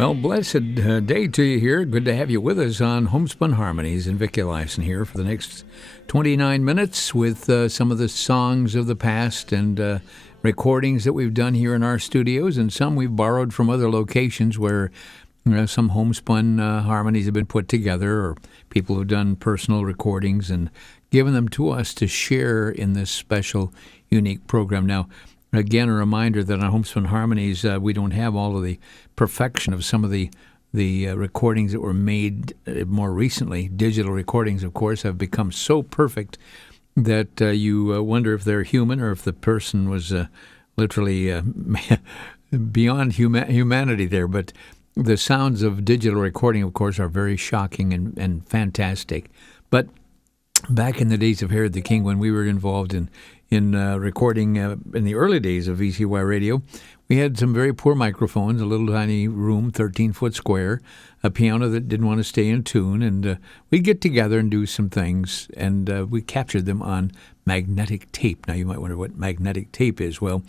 Well, blessed day to you here. Good to have you with us on Homespun Harmonies, and Vic Eliason here for the next 29 minutes with some of the songs of the past and recordings that we've done here in our studios, and some we've borrowed from other locations where some homespun harmonies have been put together, or people who've done personal recordings and given them to us to share in this special, unique program. Now, again, a reminder that on Homespun Harmonies, we don't have all of the perfection of some of the recordings that were made more recently. Digital recordings, of course, have become so perfect that you wonder if they're human or if the person was literally beyond humanity there. But the sounds of digital recording, of course, are very shocking and fantastic. But back in the days of Herod the King, when we were involved in recording in the early days of VCY Radio, we had some very poor microphones, a little tiny room, 13-foot square, a piano that didn't want to stay in tune, and we'd get together and do some things, and we captured them on magnetic tape. Now, you might wonder what magnetic tape is. Well,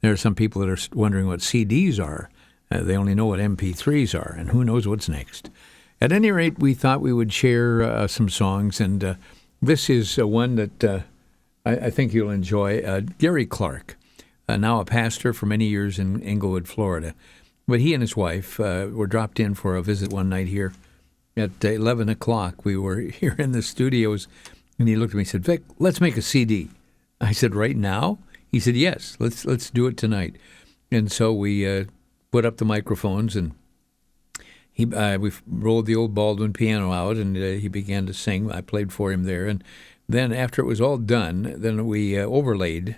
there are some people that are wondering what CDs are. They only know what MP3s are, and who knows what's next. At any rate, we thought we would share some songs, and this is one that I think you'll enjoy. Gary Clark, now a pastor for many years in Englewood, Florida. But he and his wife were dropped in for a visit one night here at 11 o'clock. We were here in the studios, and he looked at me and said, "Vic, let's make a CD." I said, "Right now?" He said, "Yes, let's do it tonight." And so we put up the microphones, and we rolled the old Baldwin piano out, and he began to sing. I played for him there, and then after it was all done, then we overlaid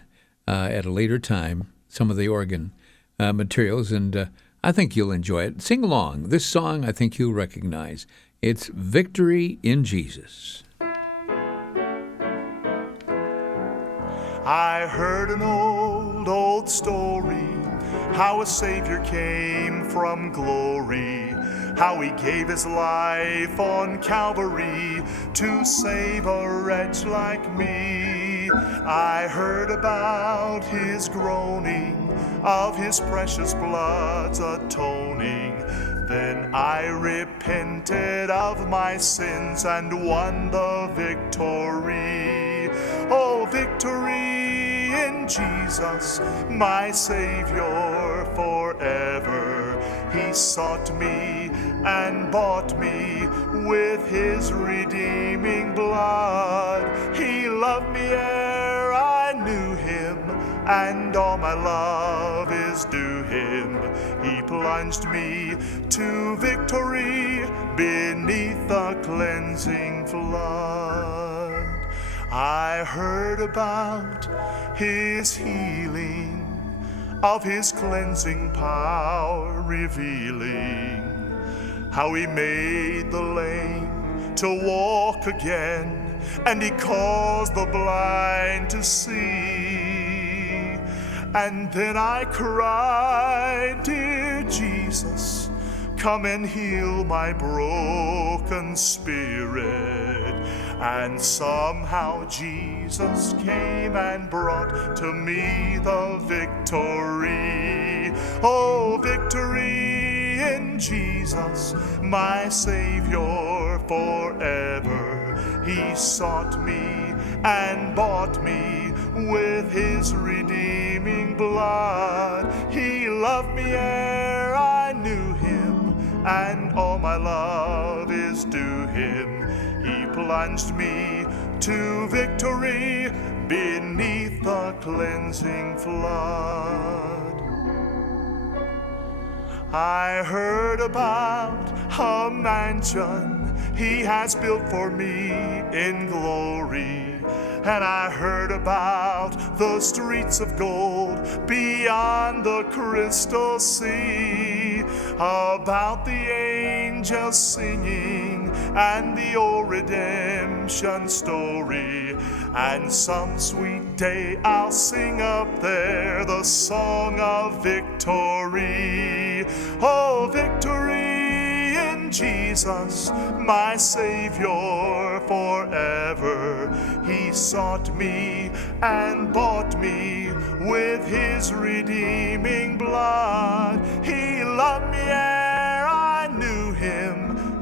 at a later time some of the organ materials, and I think you'll enjoy it. Sing along. This song I think you'll recognize. It's Victory in Jesus. I heard an old story, how a Savior came from glory, how he gave his life on Calvary to save a wretch like me. I heard about his groaning, of his precious blood's atoning. Then I repented of my sins and won the victory. Oh, victory in Jesus, my Savior forever. He sought me and bought me with his redeeming blood. He loved me ere I knew him, and all my love is due him. He plunged me to victory beneath the cleansing flood. I heard about his healing, of his cleansing power revealing, how he made the lame to walk again, and he caused the blind to see. And then I cried, "Dear Jesus, come and heal my broken spirit." And somehow Jesus came and brought to me the victory. Oh, victory in Jesus, my Savior forever. He sought me and bought me with his redeeming blood. He loved me ere I knew him, and all my love is due him. He plunged me to victory beneath the cleansing flood. I heard about a mansion he has built for me in glory. And I heard about the streets of gold beyond the crystal sea, about the angels singing and the old redemption story. And some sweet day I'll sing up there the song of victory. Oh, victory in Jesus, my Savior forever. He sought me and bought me with his redeeming blood. He loved me ere I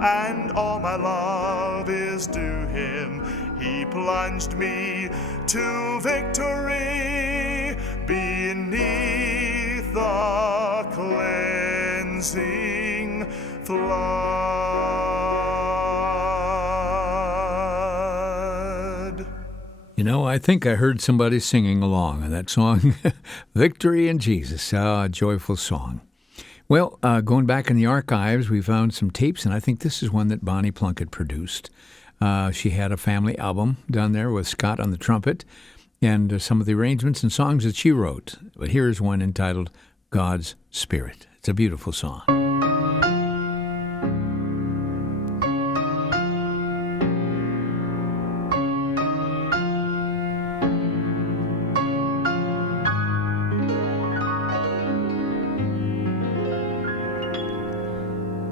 and all my love is due him. He plunged me to victory beneath the cleansing flood. You know, I think I heard somebody singing along in that song, Victory in Jesus, a joyful song. Well, going back in the archives, we found some tapes, and I think this is one that Bonnie Plunket produced. She had a family album done there with Scott on the trumpet and some of the arrangements and songs that she wrote. But here's one entitled God's Spirit. It's a beautiful song.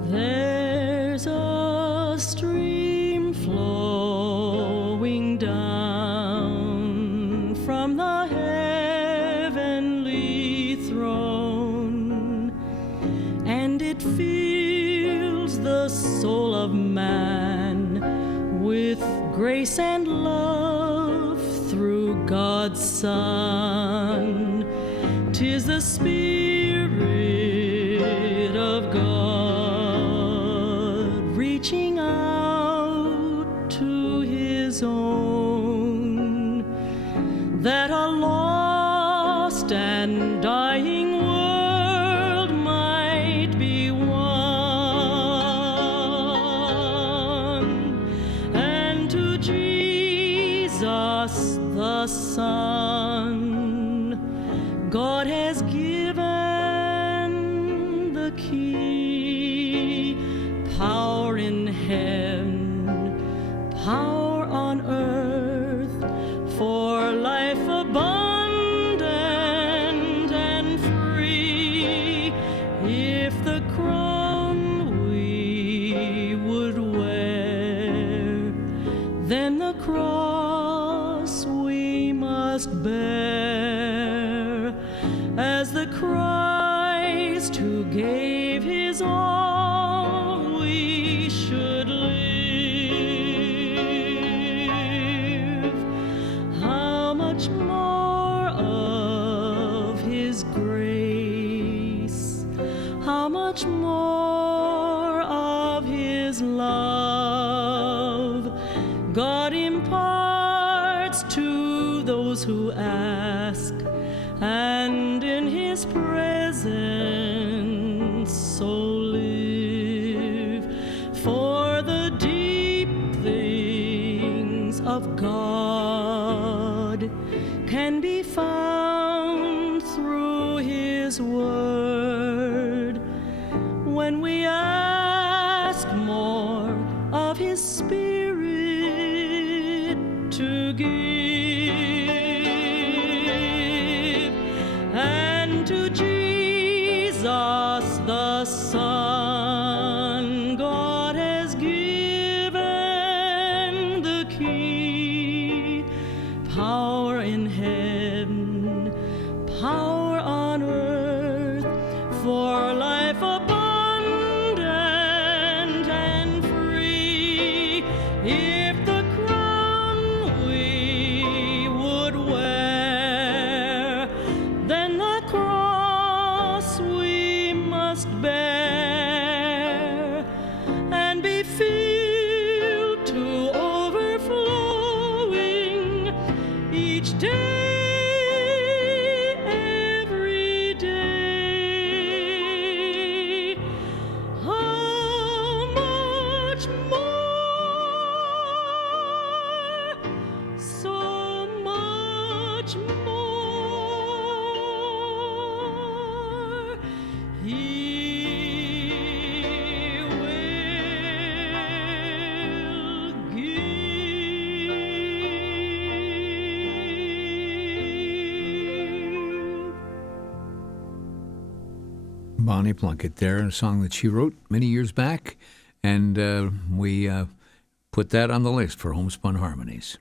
There's a stream flowing down from the heavenly throne, and it fills the soul of man with grace and love through God's Son. 'Tis the Spirit of God reaching out to his own, that a lost and dying world might be won, and to Jesus the Son God has given the key. Power in heaven, power on earth, for life abundant and free. If the crown we would wear, then the cross we must bear, as the Christ who gave his all we should live. How much more of his grace, how much more of his love God imparts to those who ask, and in his presence so live. For the deep things of God can be found through his word. When we ask more of his Spirit to give, and to Jesus the Son God has given the key. Power in heaven, power on earth, for life abundant and free. If the crown we would wear, then the cross we must bear, and be filled to overflowing each day, every day. How much more, so much more, he will give. Bonnie Plunket there, a song that she wrote many years back, and we put that on the list for Homespun Harmonies.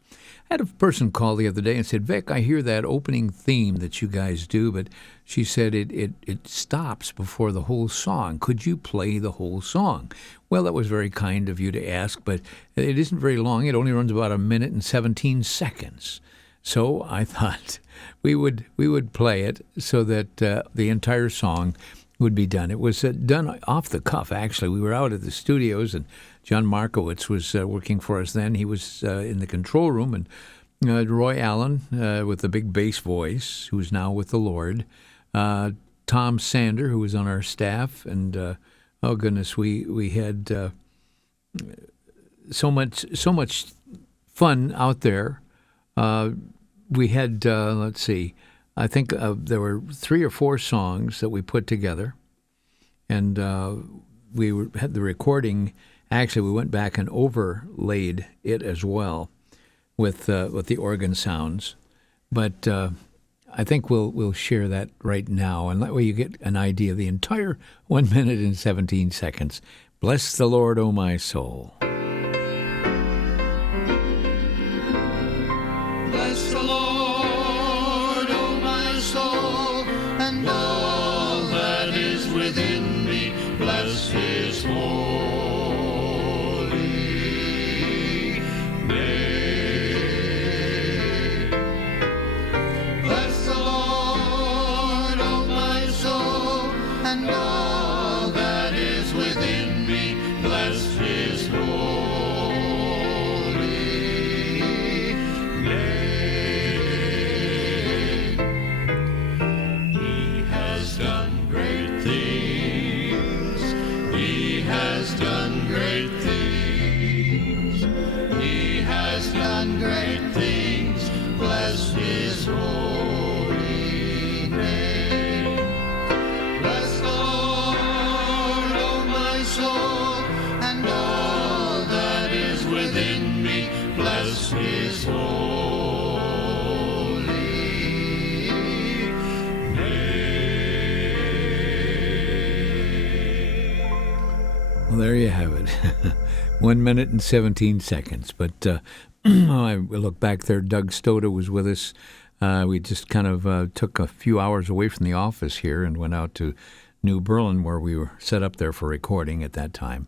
I had a person call the other day and said, Vic, I hear that opening theme that you guys do, but she said it stops before the whole song. Could you play the whole song? Well, that was very kind of you to ask, but it isn't very long. It only runs about 1 minute and 17 seconds. So I thought we would play it so that the entire song would be done. It was done off the cuff, actually. We were out at the studios, and John Markowitz was working for us then. He was in the control room, and Roy Allen with the big bass voice, who's now with the Lord, Tom Sander, who was on our staff, and oh goodness, we had so much fun out there. We had let's see, I think there were 3 or 4 songs that we put together, and had the recording. Actually, we went back and overlaid it as well with the organ sounds. But I think we'll share that right now, and that way you get an idea of the entire 1 minute and 17 seconds. Bless the Lord, O my soul. Bless the Lord, O my soul, and all that is within me. Bless his holy name. Bless the Lord, O my soul, and all that is within me. Bless his holy name. He has done great things. He has done great things. He has done great things. Bless his holy name. Bless the Lord, O my soul, and all that is within me. Bless his holy name. Well, there you have it. 1 minute and 17 seconds. But I look back there, Doug Stoda was with us. We just kind of took a few hours away from the office here and went out to New Berlin, where we were set up there for recording at that time,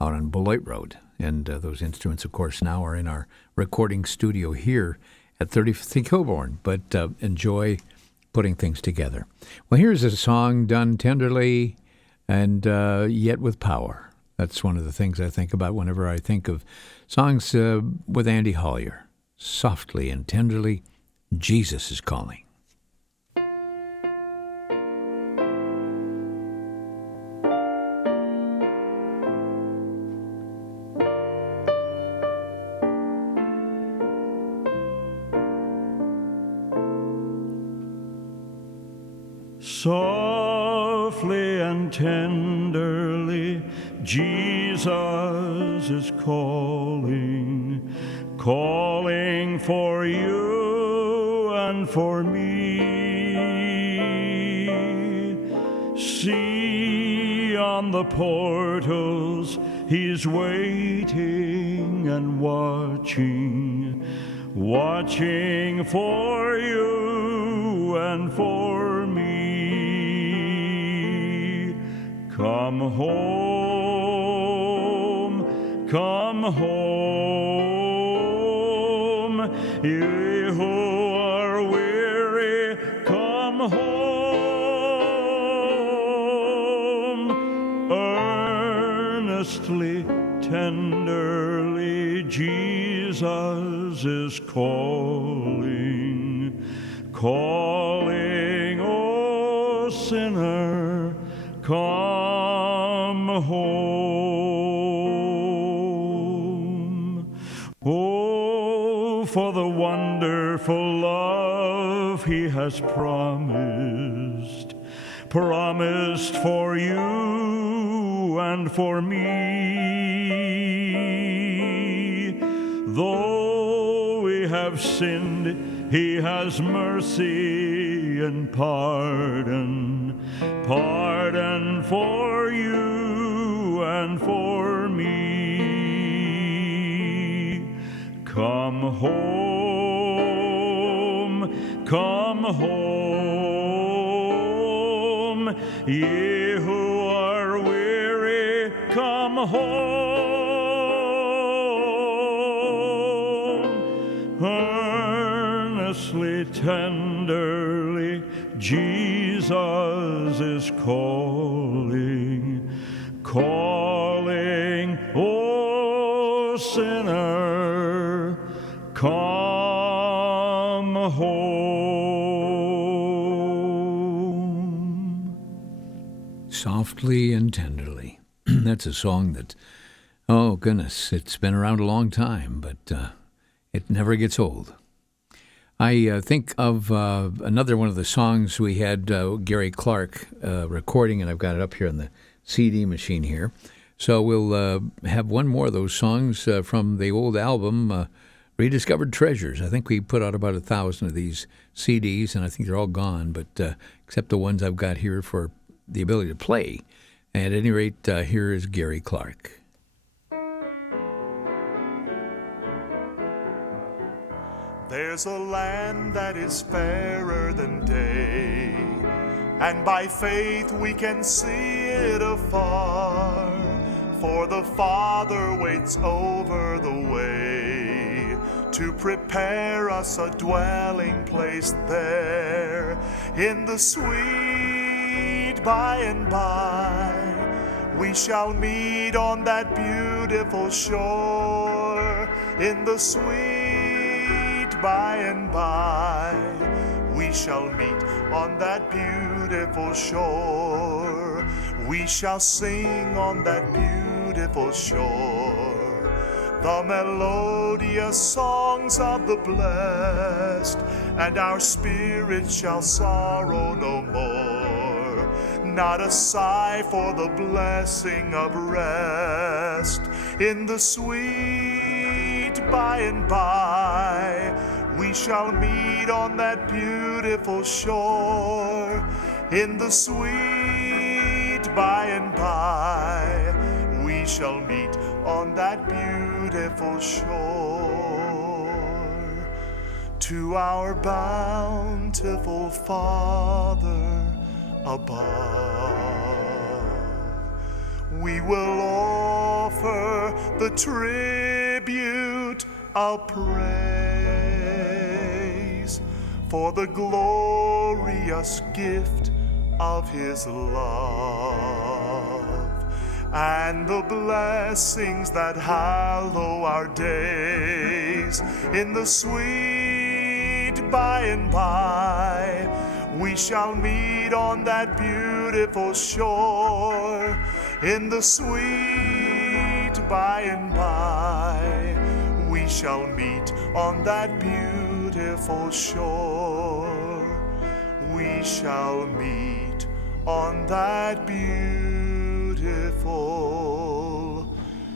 out on Beloit Road. And those instruments, of course, now are in our recording studio here at 35th and Kilbourne. But enjoy putting things together. Well, here's a song done tenderly and yet with power. That's one of the things I think about whenever I think of songs with Andy Hollier. Softly and tenderly, Jesus is calling. Softly and tenderly, Jesus is calling, calling for you and for me. See on the portals, he's waiting and watching, watching for you and for me. Come home, come home, ye who are weary, come home. Earnestly, tenderly, Jesus is calling, calling, O sinner, come home. Oh, for the wonderful love he has promised, promised for you and for me. Though we have sinned, he has mercy and pardon, pardon for you and for me. come home, ye who are weary, come home. Earnestly, tenderly, Jesus is calling, calling, O sinner, come home. Softly and tenderly. That's a song that, oh goodness, it's been around a long time, but it never gets old. I think of another one of the songs we had Gary Clark recording, and I've got it up here on the CD machine here. So we'll have one more of those songs from the old album, Rediscovered Treasures. I think we put out about 1,000 of these CDs, and I think they're all gone, but except the ones I've got here for the ability to play. At any rate, here is Gary Clark. There's a land that is fairer than day, and by faith we can see it afar, for the Father waits over the way to prepare us a dwelling place there in the sweet by and by. We shall meet on that beautiful shore in the sweet by and by. We shall meet on that beautiful shore. We shall sing on that beautiful shore the melodious songs of the blessed, and our spirits shall sorrow no more. Not a sigh for the blessing of rest in the sweet by and by. We shall meet on that beautiful shore in the sweet by and by. We shall meet on that beautiful shore. To our bountiful Father above, we will offer the tribute of praise for the glorious gift of His love and the blessings that hallow our days in the sweet by and by. We shall meet on that beautiful shore in the sweet by and by. We shall meet on that beautiful shore. We shall meet on that beautiful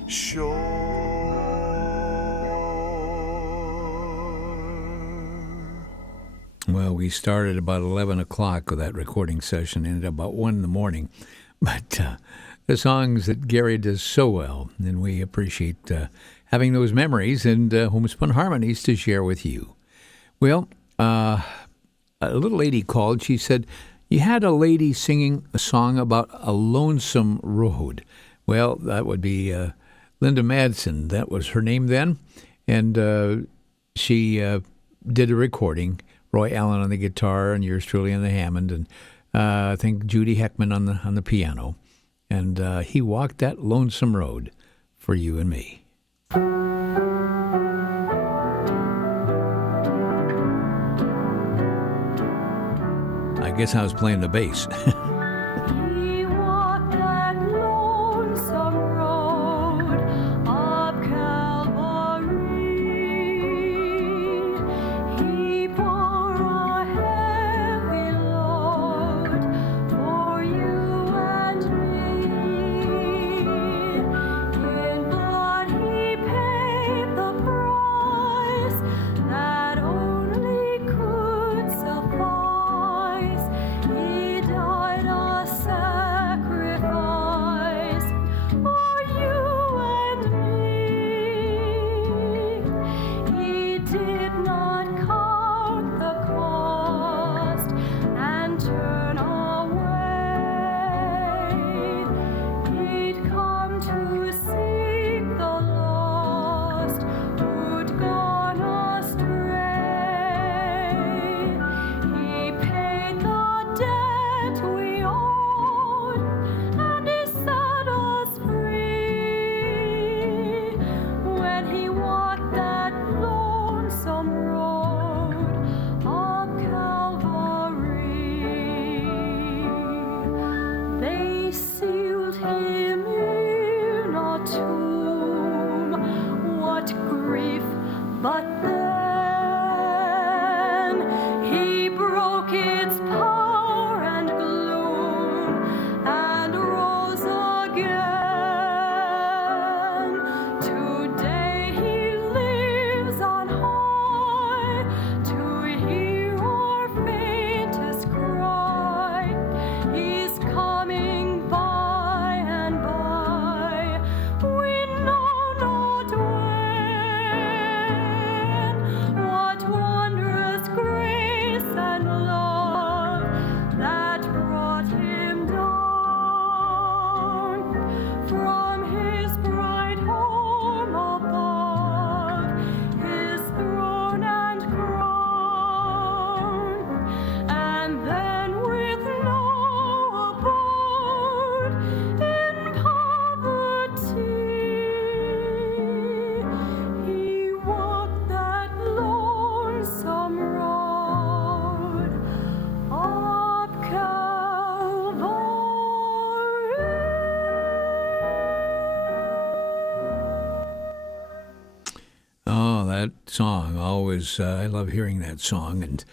shore. Well, we started about 11 o'clock with that recording session, ended about 1 in the morning. But the songs that Gary does so well, and we appreciate having those memories and Homespun Harmonies to share with you. Well, a little lady called. She said, you had a lady singing a song about a lonesome road. Well, that would be Linda Madsen. That was her name then. And she did a recording. Roy Allen on the guitar and yours truly on the Hammond. And I think Judy Heckman on the piano. And he walked that lonesome road for you and me. I guess I was playing the bass. He walked that lonesome road of Calvary. He bore a heavy load for you and me. In blood he paid the price that only could suffice. He died song. Always, I love hearing that song. And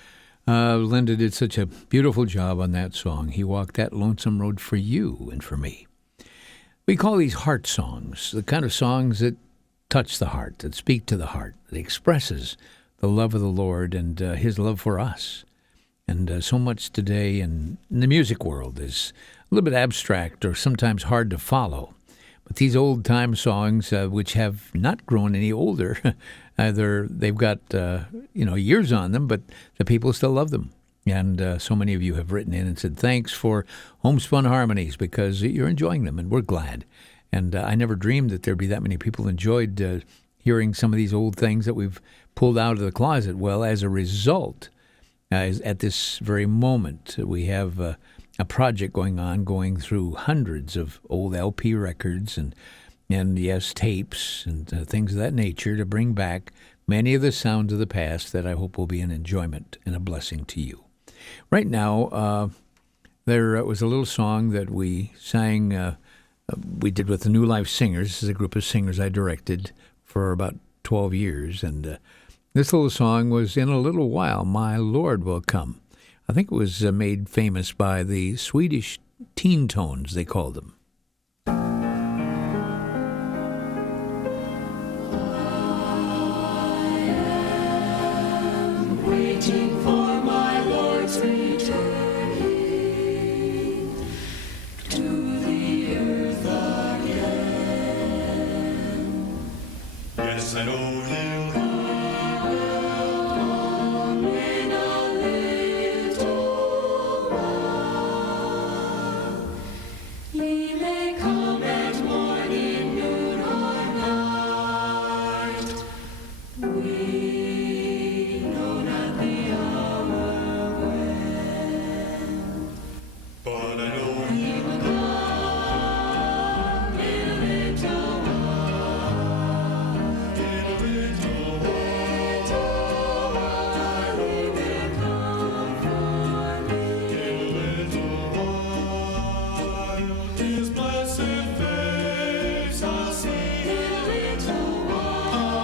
Linda did such a beautiful job on that song. He walked that lonesome road for you and for me. We call these heart songs, the kind of songs that touch the heart, that speak to the heart, that expresses the love of the Lord and his love for us. And so much today in the music world is a little bit abstract or sometimes hard to follow. But these old-time songs, which have not grown any older, they've got years on them, but the people still love them. And so many of you have written in and said, thanks for Homespun Harmonies, because you're enjoying them, and we're glad. And I never dreamed that there'd be that many people enjoyed hearing some of these old things that we've pulled out of the closet. Well, as a result, at this very moment, we have a project going through hundreds of old LP records and yes, tapes and things of that nature to bring back many of the sounds of the past that I hope will be an enjoyment and a blessing to you. Right now, there was a little song that we sang, we did with the New Life Singers. This is a group of singers I directed for about 12 years, and this little song was In a Little While, My Lord Will Come. I think it was made famous by the Swedish teen tones, they called them. Waiting for my Lord's returning to the earth again. Yes, I know he'll come. In a little while, he may come at morning, noon, or night. We know not the hour when, But I know he will come in a little while. in a little Little while, he will come for me. while. His blessed face I'll see. In a little while,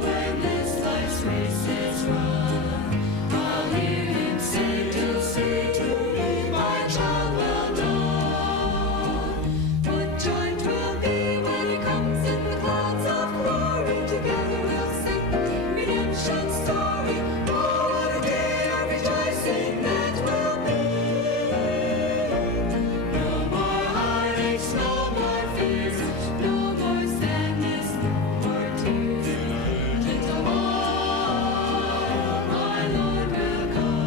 when this life's race is run, I'll hear him say to me, my child, well done. What joy 'twill be when he comes in the clouds of glory. Together we'll sing redemption's story. Oh, what a day of rejoicing that will be. No more heartaches, no more fears, no more sadness, no more tears. Little while, my Lord will come.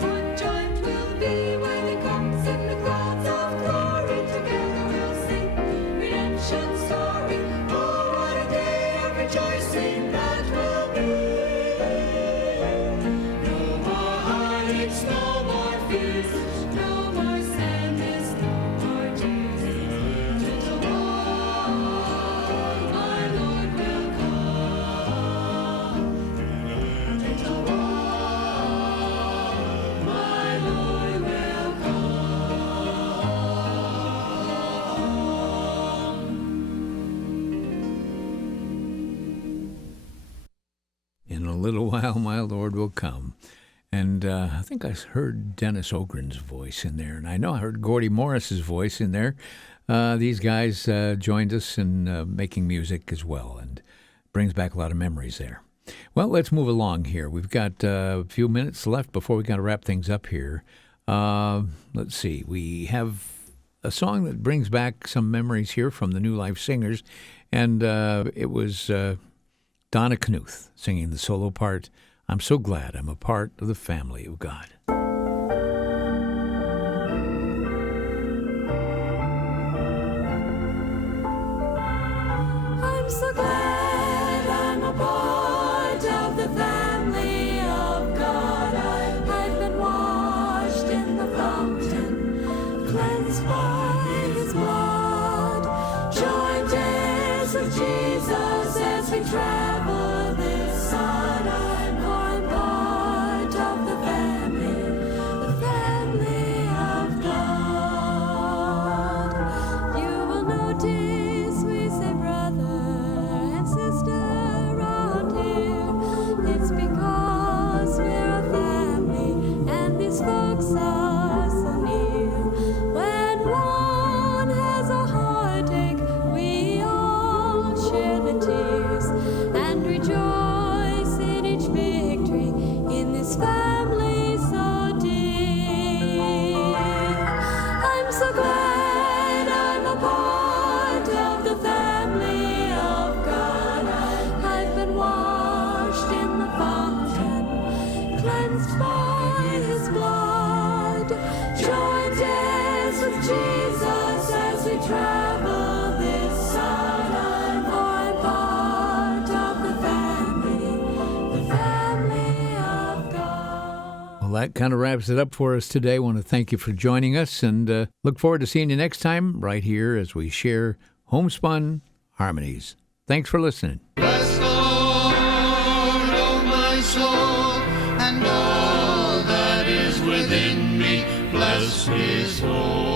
What joy 'twill be when he comes in the clouds of glory. Together we'll sing redemption's story. Oh, what a day of rejoicing that will be. No more heartaches, no more fears, no more sadness, no more tears. Little while, my Lord will come. Little while, my Lord will In a little while, my Lord will come. And I think I heard Dennis Ogren's voice in there. And I know I heard Gordy Morris's voice in there. These guys joined us in making music as well. And brings back a lot of memories there. Well, let's move along here. We've got a few minutes left before we got to wrap things up here. Let's see. We have a song that brings back some memories here from the New Life Singers. And it was Donna Knuth singing the solo part. I'm so glad I'm a part of the family of God. I'm so glad I'm a part of the family of God. I've been washed in the fountain, cleansed by his blood, joined heirs with Jesus as we travel this side. I'm part of the family that kind of wraps it up for us today. I want to thank you for joining us and look forward to seeing you next time right here as we share Homespun Harmonies. Thanks for listening. Bless the Lord, O my soul, and all that is within me. Bless his holy